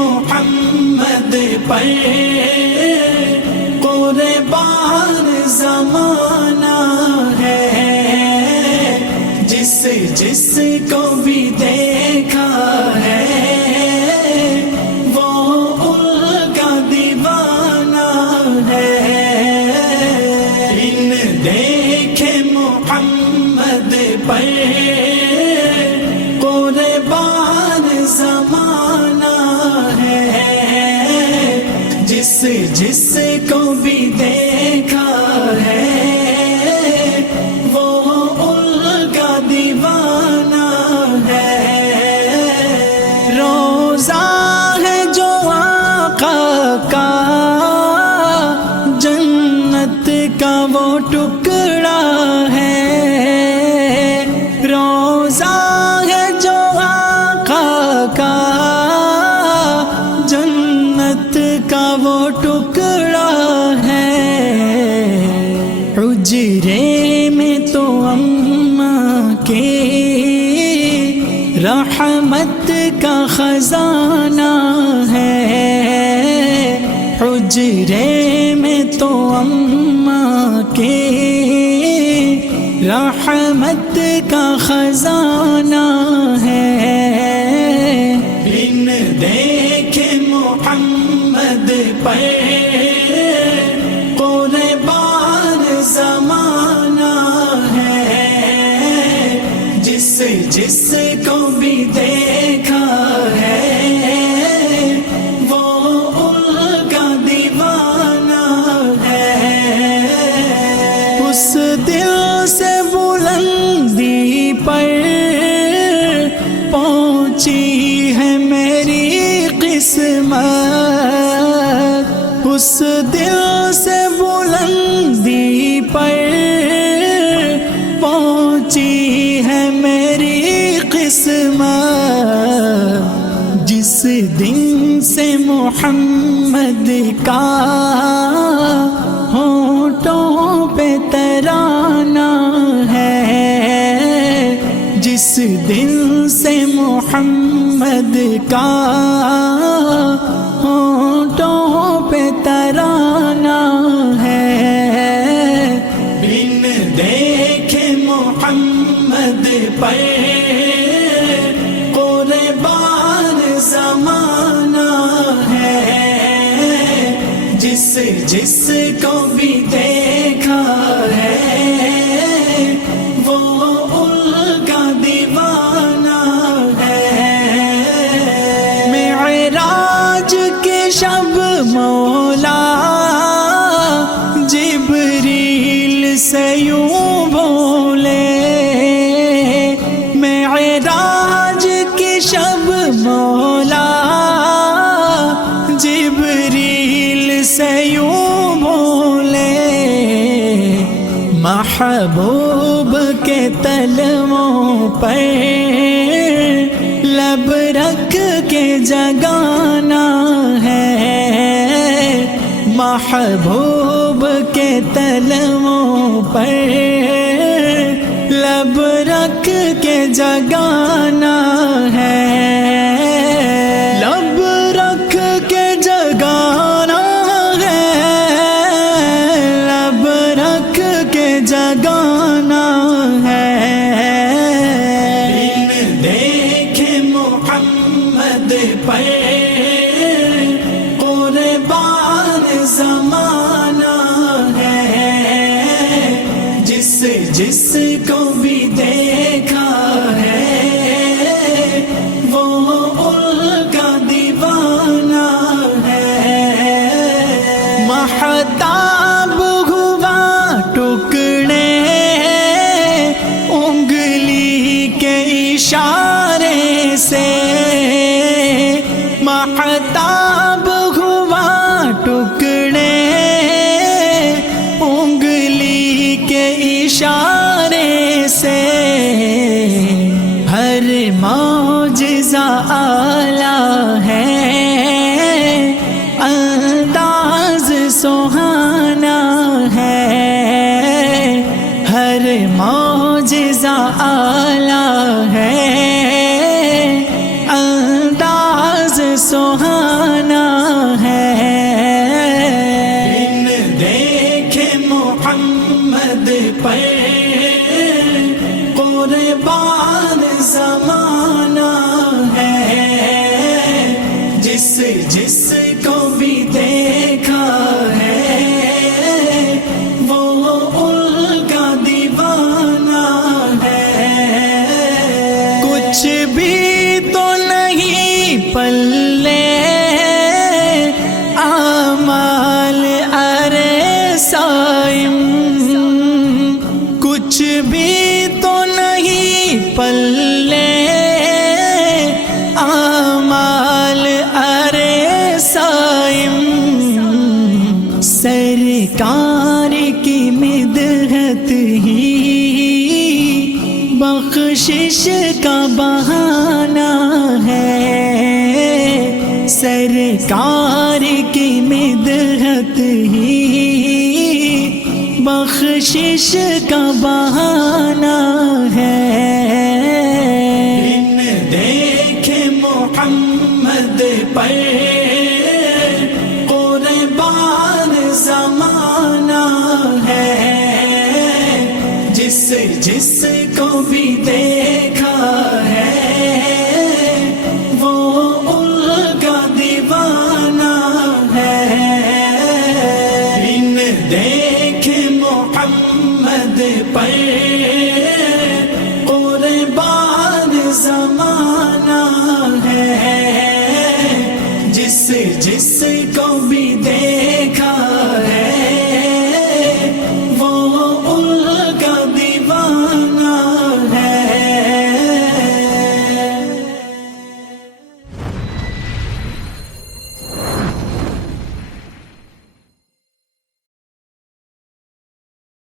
محمد پر قربان زمانہ ہے، جس جس کو بھی دیکھا ہے وہ ان کا دیوانہ ہے۔ ان دیکھے محمد پر قربان زمانہ ہے، جس جس کو بھی دیکھا ہے وہ ان کا دیوانہ ہے۔ روزہ ہے جو آقا کا، جنت کا وہ ٹکڑا ہے۔ روزہ ہے جو آقا کا، جنت کا وہ ٹکڑا ہے۔ حجرے میں تو اماں کے رحمت کا خزانہ ہے۔ حجرے میں تو اماں کے رحمت کا خزانہ ہے۔ بن دیکھے محمد پر قربان زمانہ ہے، جس جس کو بھی دیکھا ہے وہ ان کا دیوانہ ہے۔ اس دل سے بلندی پر پہنچی ہے میری قسمت، اس دل سے بلندی پر پہنچی ہے میری قسمت، جس دن سے محمد کا ہونٹوں پہ ترانہ ہے، جس دن سے محمد کا ہونٹوں پہ ترانہ ہے۔ بن دیکھے محمد پر قربان زمانہ ہے، جس جس کو بھی دیکھا ہے وہ ان کا دیوانہ ہے۔ معراج کے شب مولا جبریل سے یوں بولے، معراج کی شب مولا جبریل سے یوں بولے، محبوب کے تلووں پر لب رکھ کے جگانا ہے، محبوب کے تلووں پر لب رکھ کے جگانا ہے۔ لب رکھ کے جگانا ہے، لب رکھ کے جگانا ہے۔ بن دیکھے محمد پر قربان زمانہ ہے، جس جس کو بھی دیکھا ہے وہ ان کا دیوانہ ہے۔ مہتاب ہوا ٹکڑے انگلی کے اشارے سے، مہتاب ہوا ٹکڑے انگلی کے اشارے سے، ہر معجزہ اعلیٰ ہے، انداز سہانا پر قربان زمانہ ہے، جس جس کو بھی دیکھا ہے وہ ان کا دیوانہ ہے۔ کچھ بھی تو نہیں پلے اعمال ارے صائم، کچھ بھی تو نہیں پلے اعمال ارے صائم، سرکار کی مدحت ہی بخشش کا بہانہ ہے، سرکار کی مدحت ہی بخشش کا بہانہ ہے۔ بن دیکھے محمد پر قربان زمانہ ہے، جس جس کو بھی دیکھا ہے وہ ان کا دیوانہ ہے۔ بن دیکھے محمد پر